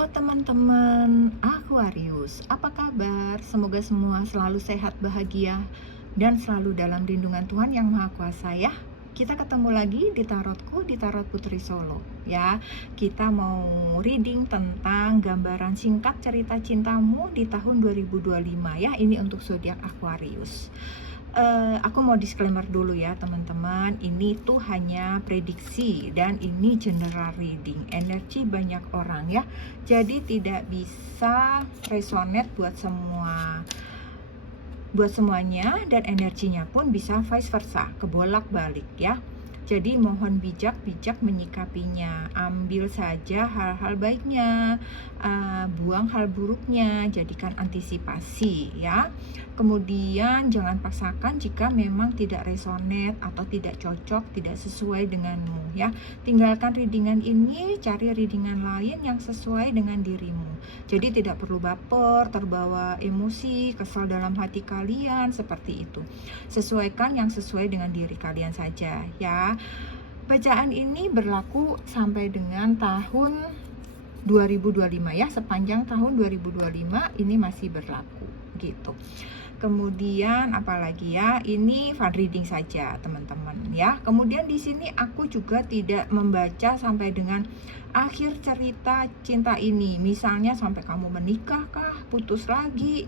Halo teman-teman Aquarius, apa kabar? Semoga semua selalu sehat, bahagia, dan selalu dalam lindungan Tuhan Yang Maha Kuasa ya. Kita ketemu lagi di Tarotku, di Tarot Putri Solo ya. Kita mau reading tentang gambaran singkat cerita cintamu di tahun 2025 ya. Ini untuk zodiak Aquarius. Aku mau disclaimer dulu ya teman-teman, ini tuh hanya prediksi dan ini general reading, energi banyak orang ya, jadi tidak bisa resonate buat semuanya, dan energinya pun bisa vice versa, kebolak-balik ya. Jadi mohon bijak-bijak menyikapinya, ambil saja hal-hal baiknya, buang hal buruknya, jadikan antisipasi ya. Kemudian jangan paksakan jika memang tidak resonate atau tidak cocok, tidak sesuai denganmu ya. Tinggalkan readingan ini, cari readingan lain yang sesuai dengan dirimu. Jadi tidak perlu baper, terbawa emosi, kesal dalam hati kalian, seperti itu. Sesuaikan yang sesuai dengan diri kalian saja ya. Bacaan ini berlaku sampai dengan tahun 2025 ya, sepanjang tahun 2025 ini masih berlaku gitu. Kemudian apalagi ya, ini fun reading saja teman-teman ya. Kemudian di sini aku juga tidak membaca sampai dengan akhir cerita cinta ini, misalnya sampai kamu menikah kah, putus lagi,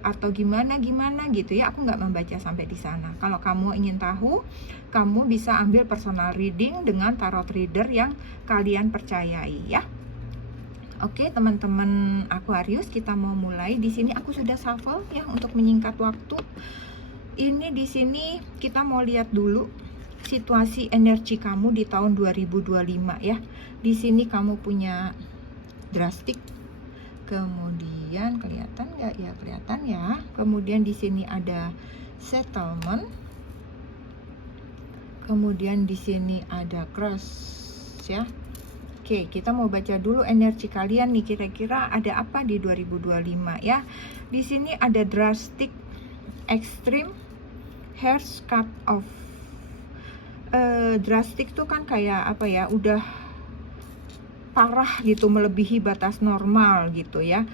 atau gimana gitu ya. Aku nggak membaca sampai di sana. Kalau kamu ingin tahu, kamu bisa ambil personal reading dengan tarot reader yang kalian percayai ya. Oke teman-teman Aquarius, kita mau mulai. Di sini aku sudah shuffle ya untuk menyingkat waktu. Ini di sini kita mau lihat dulu situasi energi kamu di tahun 2025 ya. Di sini kamu punya drastic. Kemudian kelihatan nggak ya? Kelihatan ya. Kemudian di sini ada settlement. Kemudian di sini ada cross ya. Oke, kita mau baca dulu energi kalian nih, kira-kira ada apa di 2025 ya. Di sini ada drastic, extreme, hairs cut off. Drastic tuh kan kayak apa ya, udah parah gitu, melebihi batas normal gitu ya.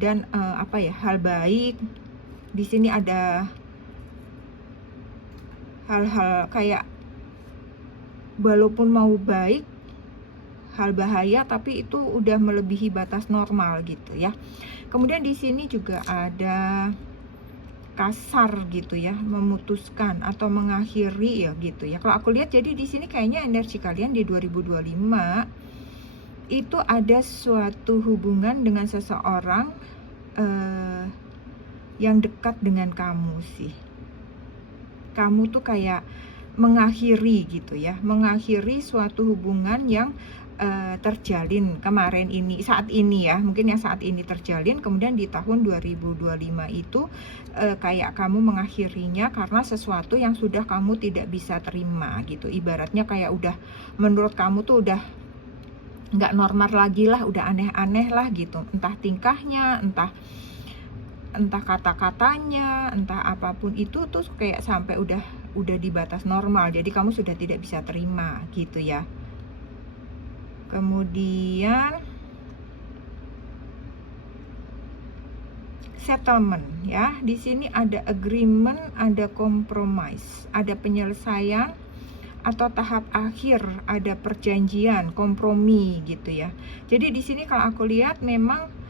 Dan apa ya, hal baik. Di sini ada hal-hal kayak walaupun mau baik, hal bahaya, tapi itu udah melebihi batas normal gitu ya. Kemudian di sini juga ada kasar gitu ya, memutuskan atau mengakhiri ya gitu ya. Kalau aku lihat, jadi di sini kayaknya energi kalian di 2025 itu ada suatu hubungan dengan seseorang yang dekat dengan kamu sih. Kamu tuh kayak mengakhiri gitu ya, mengakhiri suatu hubungan yang terjalin kemarin ini, saat ini ya, mungkin yang saat ini terjalin, kemudian di tahun 2025 itu kayak kamu mengakhirinya karena sesuatu yang sudah kamu tidak bisa terima gitu. Ibaratnya kayak udah, menurut kamu tuh udah nggak normal lagi lah, udah aneh-aneh lah gitu, entah tingkahnya, entah kata-katanya, entah apapun itu tuh kayak sampai udah di batas normal, jadi kamu sudah tidak bisa terima gitu ya. Kemudian settlement ya. Di sini ada agreement, ada compromise, ada penyelesaian atau tahap akhir, ada perjanjian, kompromi gitu ya. Jadi di sini kalau aku lihat memang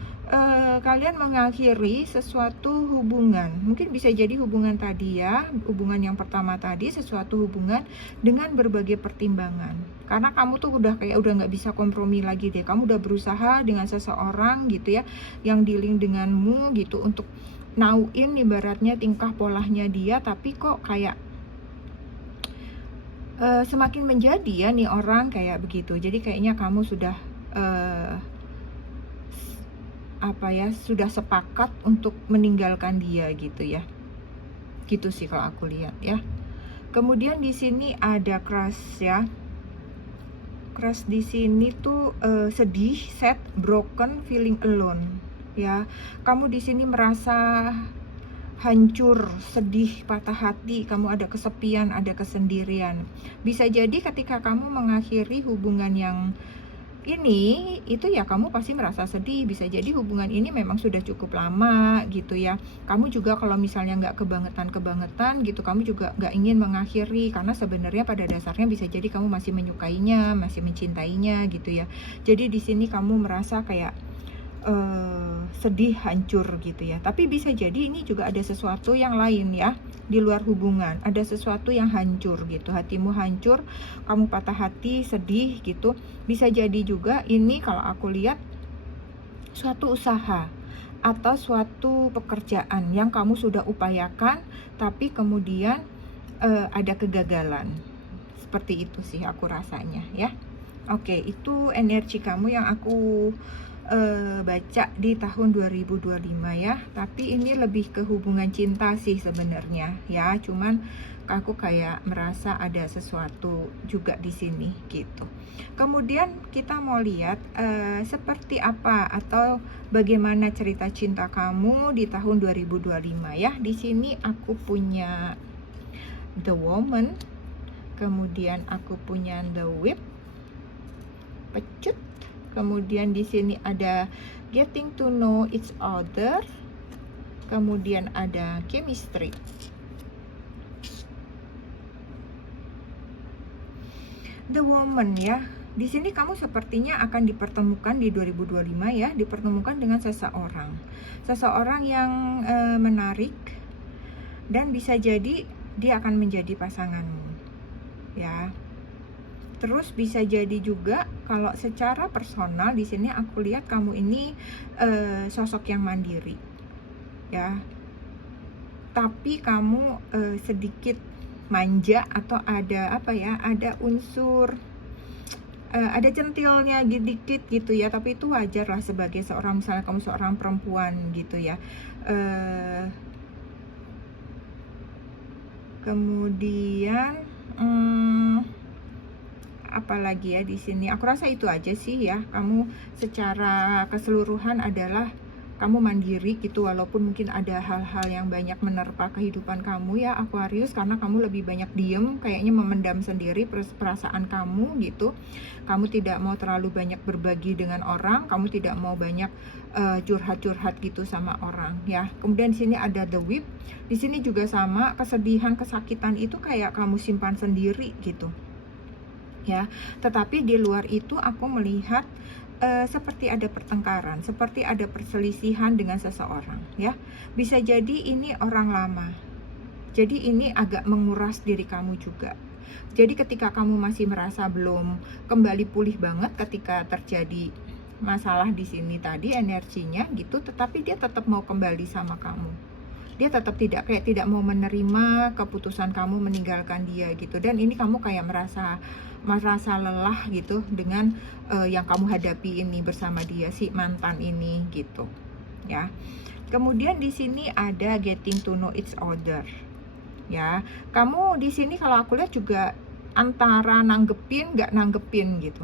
kalian mengakhiri sesuatu hubungan, mungkin bisa jadi hubungan tadi ya, hubungan yang pertama tadi, sesuatu hubungan dengan berbagai pertimbangan, karena kamu tuh udah kayak udah nggak bisa kompromi lagi deh. Kamu udah berusaha dengan seseorang gitu ya, yang dealing denganmu gitu, untuk nauin ibaratnya tingkah polanya dia, tapi kok kayak semakin menjadi ya nih orang kayak begitu. Jadi kayaknya kamu sudah sudah sepakat untuk meninggalkan dia gitu ya. Gitu sih kalau aku lihat ya. Kemudian di sini ada crush ya. Crush di sini tuh sedih, sad, broken, feeling alone ya. Kamu di sini merasa hancur, sedih, patah hati, kamu ada kesepian, ada kesendirian. Bisa jadi ketika kamu mengakhiri hubungan yang ini itu ya kamu pasti merasa sedih. Bisa jadi hubungan ini memang sudah cukup lama gitu ya. Kamu juga kalau misalnya nggak kebangetan gitu, kamu juga nggak ingin mengakhiri, karena sebenarnya pada dasarnya bisa jadi kamu masih menyukainya, masih mencintainya gitu ya. Jadi di sini kamu merasa kayak sedih, hancur gitu ya. Tapi bisa jadi ini juga ada sesuatu yang lain ya, di luar hubungan. Ada sesuatu yang hancur gitu, hatimu hancur, kamu patah hati, sedih gitu. Bisa jadi juga ini kalau aku lihat suatu usaha atau suatu pekerjaan yang kamu sudah upayakan, tapi kemudian ada kegagalan. Seperti itu sih aku rasanya ya. Oke, itu energi kamu yang aku baca di tahun 2025 ya. Tapi ini lebih ke hubungan cinta sih sebenarnya ya. Cuman aku kayak merasa ada sesuatu juga di sini gitu. Kemudian kita mau lihat seperti apa atau bagaimana cerita cinta kamu di tahun 2025 ya. Di sini aku punya The Woman, kemudian aku punya The Whip, pecut. Kemudian di sini ada getting to know each other. Kemudian ada chemistry. The Woman ya. Di sini kamu sepertinya akan dipertemukan di 2025 ya, dipertemukan dengan seseorang. Seseorang yang menarik dan bisa jadi dia akan menjadi pasanganmu. Ya. Terus bisa jadi juga kalau secara personal di sini aku lihat kamu ini sosok yang mandiri, ya. Tapi kamu sedikit manja atau ada apa ya? Ada unsur, ada centilnya dikit gitu ya. Tapi itu wajar lah sebagai seorang, misalnya kamu seorang perempuan gitu ya. Kemudian apalagi ya di sini, aku rasa itu aja sih ya. Kamu secara keseluruhan adalah kamu mandiri gitu, walaupun mungkin ada hal-hal yang banyak menerpa kehidupan kamu ya Aquarius, karena kamu lebih banyak diem, kayaknya memendam sendiri perasaan kamu gitu. Kamu tidak mau terlalu banyak berbagi dengan orang, kamu tidak mau banyak curhat-curhat gitu sama orang ya. Kemudian di sini ada The Whip. Di sini juga sama, kesedihan, kesakitan itu kayak kamu simpan sendiri gitu. Ya, tetapi di luar itu aku melihat seperti ada pertengkaran, seperti ada perselisihan dengan seseorang ya. Bisa jadi ini orang lama. Jadi ini agak menguras diri kamu juga. Jadi ketika kamu masih merasa belum kembali pulih banget ketika terjadi masalah di sini tadi energinya gitu, tetapi dia tetap mau kembali sama kamu. Dia tetap tidak mau menerima keputusan kamu meninggalkan dia gitu. Dan ini kamu kayak merasa lelah gitu dengan yang kamu hadapi ini bersama dia, si mantan ini gitu ya. Kemudian di sini ada getting to know each other ya. Kamu di sini kalau aku lihat juga antara nanggepin nggak nanggepin gitu.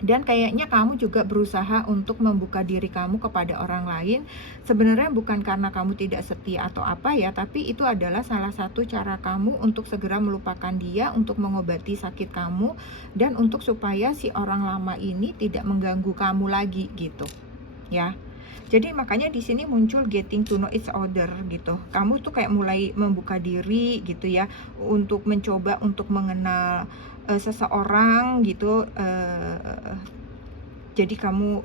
Dan kayaknya kamu juga berusaha untuk membuka diri kamu kepada orang lain. Sebenarnya bukan karena kamu tidak setia atau apa ya, tapi itu adalah salah satu cara kamu untuk segera melupakan dia, untuk mengobati sakit kamu, dan untuk supaya si orang lama ini tidak mengganggu kamu lagi gitu ya. Jadi makanya di sini muncul getting to know each other gitu. Kamu tuh kayak mulai membuka diri gitu ya, untuk mencoba untuk mengenal seseorang gitu. Jadi kamu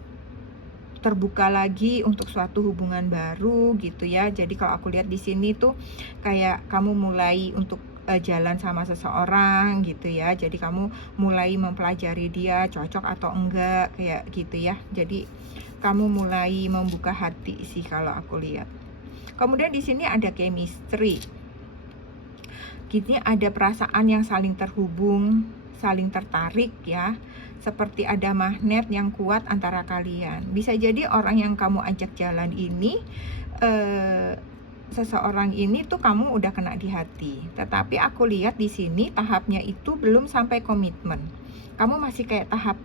terbuka lagi untuk suatu hubungan baru gitu ya. Jadi kalau aku lihat di sini tuh kayak kamu mulai untuk jalan sama seseorang gitu ya. Jadi kamu mulai mempelajari dia cocok atau enggak kayak gitu ya. Jadi kamu mulai membuka hati sih kalau aku lihat. Kemudian di sini ada chemistry. Gini ada perasaan yang saling terhubung, saling tertarik ya. Seperti ada magnet yang kuat antara kalian. Bisa jadi orang yang kamu ajak jalan ini seseorang ini tuh kamu udah kena di hati. Tetapi aku lihat di sini tahapnya itu belum sampai komitmen. Kamu masih kayak tahap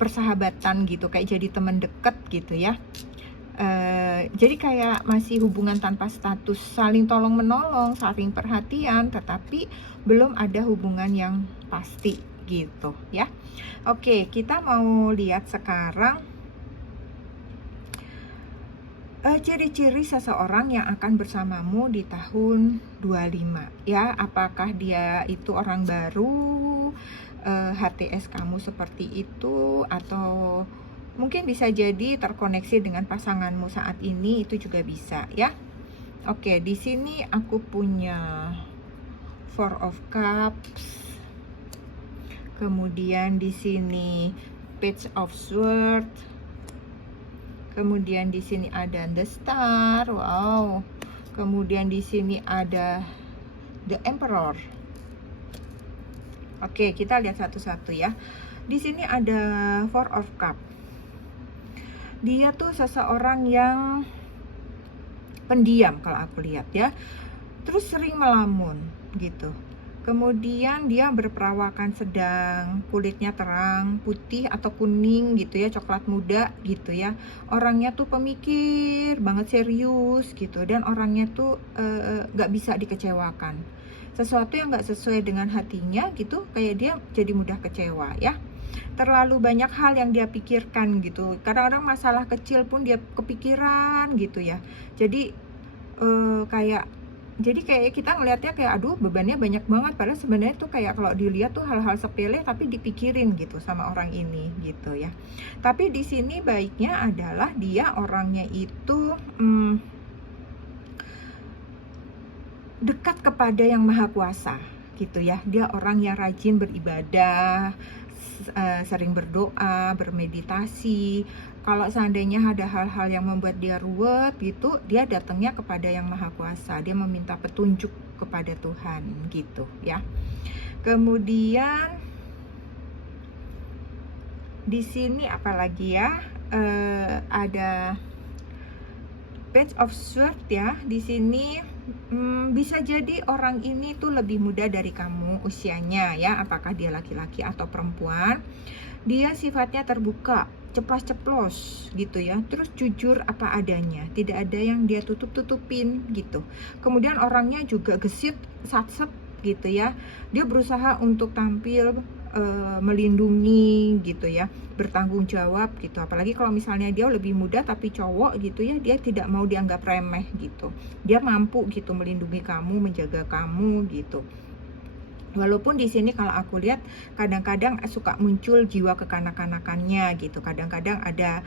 persahabatan gitu, kayak jadi teman deket gitu ya. Jadi kayak masih hubungan tanpa status, saling tolong menolong, saling perhatian, tetapi belum ada hubungan yang pasti gitu ya. Oke, kita mau lihat sekarang ciri-ciri seseorang yang akan bersamamu di tahun 25 ya. Apakah dia itu orang baru, HTS kamu seperti itu, atau mungkin bisa jadi terkoneksi dengan pasanganmu saat ini, itu juga bisa ya. Oke, di sini aku punya Four of Cups. Kemudian di sini Page of Swords. Kemudian di sini ada The Star, wow. Kemudian di sini ada The Emperor. Oke, kita lihat satu-satu ya. Di sini ada Four of Cup. Dia tuh seseorang yang pendiam kalau aku lihat ya. Terus sering melamun gitu. Kemudian dia berperawakan sedang, kulitnya terang, putih atau kuning gitu ya, coklat muda gitu ya. Orangnya tuh pemikir banget, serius gitu, dan orangnya tuh gak bisa dikecewakan. Sesuatu yang gak sesuai dengan hatinya gitu, kayak dia jadi mudah kecewa ya. Terlalu banyak hal yang dia pikirkan gitu. Kadang-kadang masalah kecil pun dia kepikiran gitu ya. Jadi kayak kita ngelihatnya kayak aduh bebannya banyak banget, padahal sebenarnya tuh kayak kalau dilihat tuh hal-hal sepele tapi dipikirin gitu sama orang ini gitu ya. Tapi di sini baiknya adalah dia orangnya itu dekat kepada yang maha kuasa gitu ya. Dia orang yang rajin beribadah, sering berdoa, bermeditasi. Kalau seandainya ada hal-hal yang membuat dia ruwet gitu, dia datangnya kepada yang maha kuasa, dia meminta petunjuk kepada Tuhan gitu ya. Kemudian di sini apalagi ya, ada Page of Swords ya. Di sini bisa jadi orang ini tuh lebih muda dari kamu usianya ya, apakah dia laki-laki atau perempuan. Dia sifatnya terbuka, ceplas-ceplos gitu ya, terus jujur apa adanya, tidak ada yang dia tutup-tutupin gitu. Kemudian orangnya juga gesit, satsep gitu ya, dia berusaha untuk tampil melindungi gitu ya, bertanggung jawab gitu. Apalagi kalau misalnya dia lebih muda tapi cowok gitu ya, dia tidak mau dianggap remeh gitu, dia mampu gitu melindungi kamu, menjaga kamu gitu. Walaupun di sini kalau aku lihat kadang-kadang suka muncul jiwa kekanak-kanakannya gitu, kadang-kadang ada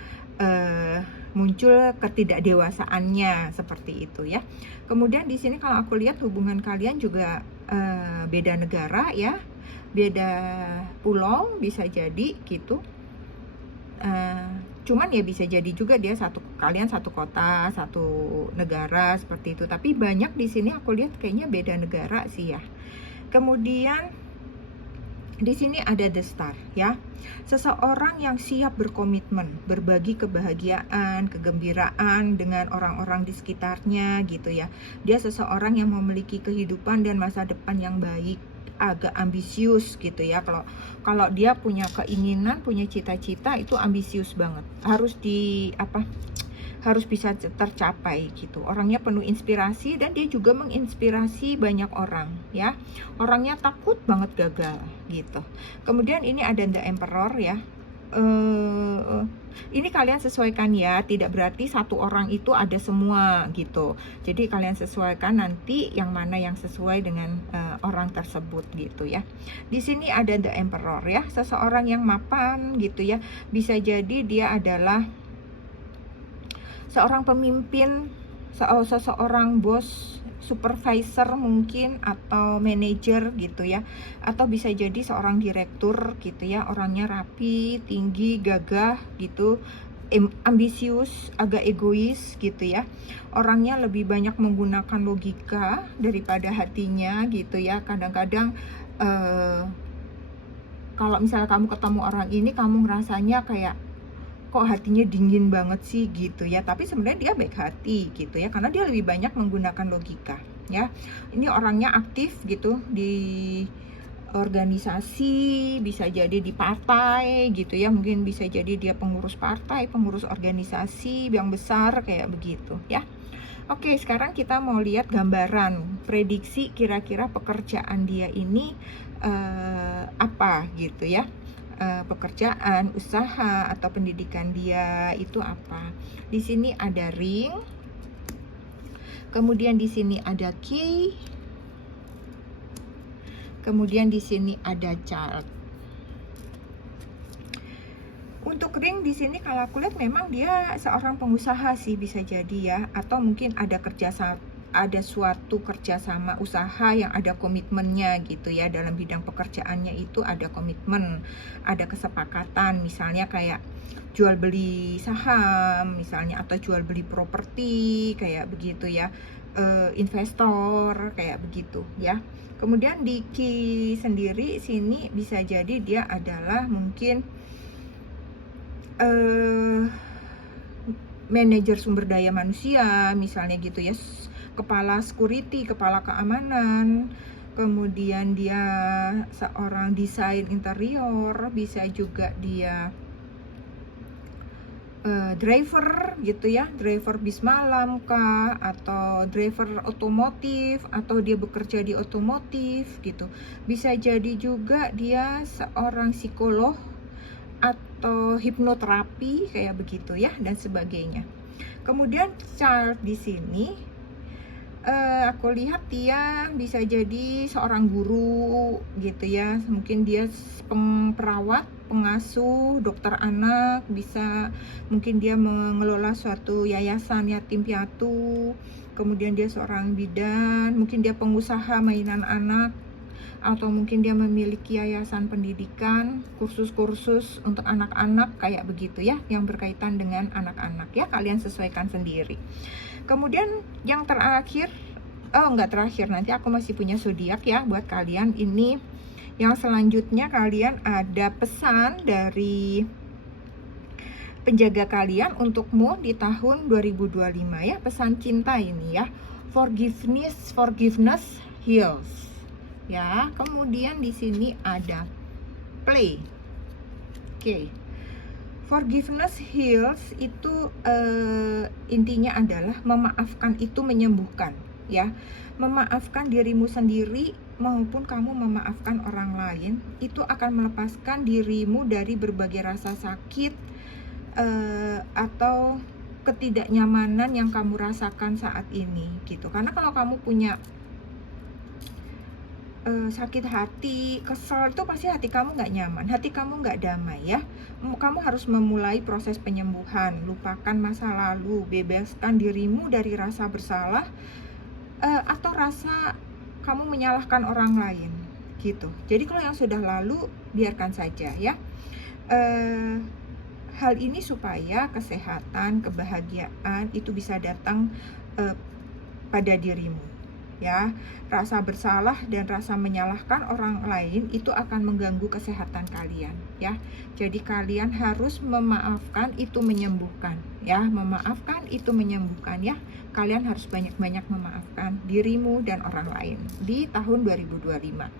muncul ketidakdewasaannya seperti itu ya. Kemudian di sini kalau aku lihat hubungan kalian juga beda negara ya, beda pulau bisa jadi gitu. Cuman ya bisa jadi juga dia kalian satu kota, satu negara seperti itu. Tapi banyak di sini aku lihat kayaknya beda negara sih ya. Kemudian di sini ada The Star ya. Seseorang yang siap berkomitmen, berbagi kebahagiaan, kegembiraan dengan orang-orang di sekitarnya gitu ya. Dia seseorang yang memiliki kehidupan dan masa depan yang baik, agak ambisius gitu ya. Kalau dia punya keinginan, punya cita-cita, itu ambisius banget. Harus bisa tercapai gitu. Orangnya penuh inspirasi dan dia juga menginspirasi banyak orang ya. Orangnya takut banget gagal gitu. Kemudian ini ada The Emperor ya. Ini kalian sesuaikan ya, tidak berarti satu orang itu ada semua gitu. Jadi kalian sesuaikan nanti yang mana yang sesuai dengan orang tersebut gitu ya. Di sini ada The Emperor ya, seseorang yang mapan gitu ya. Bisa jadi dia adalah seorang pemimpin, seseorang bos, supervisor mungkin, atau manajer gitu ya. Atau bisa jadi seorang direktur gitu ya, orangnya rapi, tinggi, gagah gitu, ambisius, agak egois gitu ya. Orangnya lebih banyak menggunakan logika daripada hatinya gitu ya. Kadang-kadang kalau misalnya kamu ketemu orang ini, kamu ngerasanya kayak kok hatinya dingin banget sih gitu ya, tapi sebenarnya dia baik hati gitu ya, karena dia lebih banyak menggunakan logika ya. Ini orangnya aktif gitu di organisasi, bisa jadi di partai gitu ya, mungkin bisa jadi dia pengurus partai, pengurus organisasi yang besar kayak begitu ya. Oke, sekarang kita mau lihat gambaran prediksi kira-kira pekerjaan dia ini apa gitu ya, pekerjaan, usaha atau pendidikan dia itu apa. Di sini ada ring, kemudian di sini ada key, kemudian di sini ada child. Untuk ring di sini kalau aku lihat memang dia seorang pengusaha sih, bisa jadi ya, atau mungkin ada suatu kerjasama usaha yang ada komitmennya gitu ya, dalam bidang pekerjaannya itu ada komitmen, ada kesepakatan, misalnya kayak jual beli saham misalnya, atau jual beli properti kayak begitu ya, investor kayak begitu ya. Kemudian di key sendiri sini bisa jadi dia adalah mungkin manajer sumber daya manusia misalnya gitu ya, kepala security, kepala keamanan. Kemudian dia seorang desain interior, bisa juga dia driver gitu ya, driver bis malam kah, atau driver otomotif, atau dia bekerja di otomotif gitu. Bisa jadi juga dia seorang psikolog atau hipnoterapi kayak begitu ya, dan sebagainya. Kemudian child di sini aku lihat dia bisa jadi seorang guru gitu ya, mungkin dia perawat, pengasuh, dokter anak, bisa mungkin dia mengelola suatu yayasan yatim piatu. Kemudian dia seorang bidan, mungkin dia pengusaha mainan anak, atau mungkin dia memiliki yayasan pendidikan, kursus-kursus untuk anak-anak kayak begitu ya, yang berkaitan dengan anak-anak ya. Kalian sesuaikan sendiri. Kemudian yang terakhir, enggak terakhir, nanti aku masih punya zodiak ya buat kalian. Ini yang selanjutnya, kalian ada pesan dari penjaga kalian untukmu di tahun 2025 ya, pesan cinta ini ya. Forgiveness heals ya. Kemudian di sini ada play. Oke. Forgiveness heals itu intinya adalah memaafkan itu menyembuhkan ya. Memaafkan dirimu sendiri maupun kamu memaafkan orang lain itu akan melepaskan dirimu dari berbagai rasa sakit atau ketidaknyamanan yang kamu rasakan saat ini gitu. Karena kalau kamu punya sakit hati, kesel, itu pasti hati kamu nggak nyaman, hati kamu nggak damai ya. Kamu harus memulai proses penyembuhan, lupakan masa lalu, bebaskan dirimu dari rasa bersalah atau rasa kamu menyalahkan orang lain gitu. Jadi kalau yang sudah lalu biarkan saja ya. Hal ini supaya kesehatan, kebahagiaan itu bisa datang pada dirimu ya. Rasa bersalah dan rasa menyalahkan orang lain itu akan mengganggu kesehatan kalian ya. Jadi kalian harus memaafkan, itu menyembuhkan ya. Memaafkan itu menyembuhkan ya. Kalian harus banyak-banyak memaafkan dirimu dan orang lain di tahun 2025.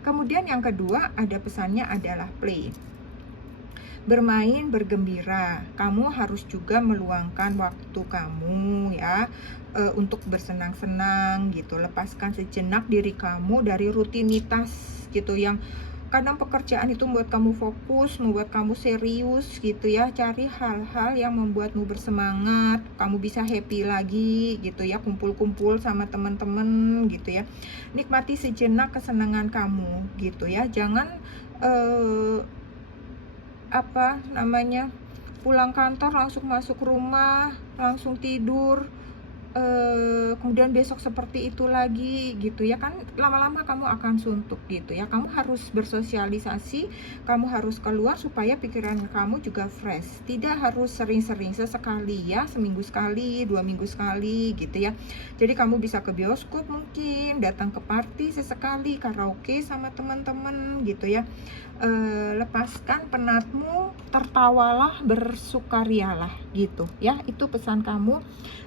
Kemudian yang kedua, ada pesannya adalah play. Bermain, bergembira. Kamu harus juga meluangkan waktu kamu ya, untuk bersenang-senang gitu. Lepaskan sejenak diri kamu dari rutinitas gitu, yang kadang pekerjaan itu membuat kamu fokus, membuat kamu serius gitu ya. Cari hal-hal yang membuatmu bersemangat, kamu bisa happy lagi gitu ya, kumpul-kumpul sama teman-teman gitu ya. Nikmati sejenak kesenangan kamu gitu ya. Jangan pulang kantor langsung masuk rumah, langsung tidur, kemudian besok seperti itu lagi gitu ya kan, lama-lama kamu akan suntuk gitu ya. Kamu harus bersosialisasi, kamu harus keluar supaya pikiran kamu juga fresh. Tidak harus sering-sering, sesekali ya, seminggu sekali, 2 minggu sekali gitu ya. Jadi kamu bisa ke bioskop, mungkin datang ke party sesekali, karaoke sama teman-teman gitu ya. Lepaskan penatmu, tertawalah, bersukarialah gitu ya. Itu pesan kamu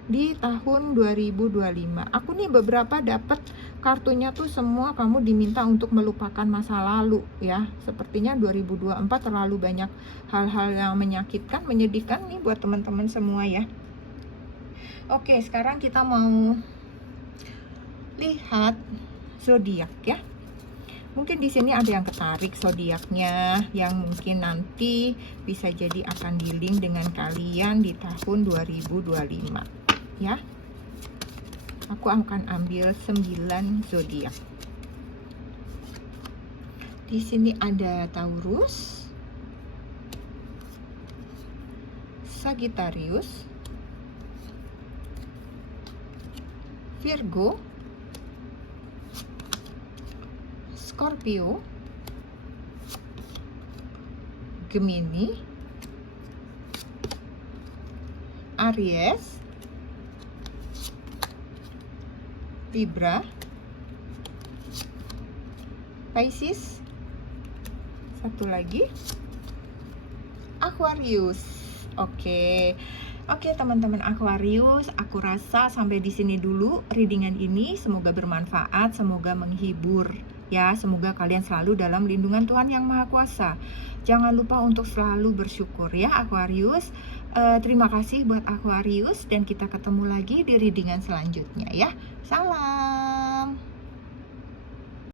di tahun 2025. Aku nih beberapa dapat kartunya tuh semua kamu diminta untuk melupakan masa lalu ya. Sepertinya 2024 terlalu banyak hal-hal yang menyakitkan, menyedihkan nih buat teman-teman semua ya. Oke, sekarang kita mau lihat zodiak ya. Mungkin di sini ada yang ketarik zodiaknya, yang mungkin nanti bisa jadi akan di-link dengan kalian di tahun 2025 ya. Aku akan ambil 9 zodiak. Di sini ada Taurus, Sagittarius, Virgo, Scorpio, Gemini, Aries, Libra, Pisces, satu lagi Aquarius. Oke, teman-teman Aquarius, aku rasa sampai di sini dulu readingan ini. Semoga bermanfaat, semoga menghibur ya. Semoga kalian selalu dalam lindungan Tuhan Yang Maha Kuasa. Jangan lupa untuk selalu bersyukur ya Aquarius. Terima kasih buat Aquarius, dan kita ketemu lagi di readingan selanjutnya ya. Salam.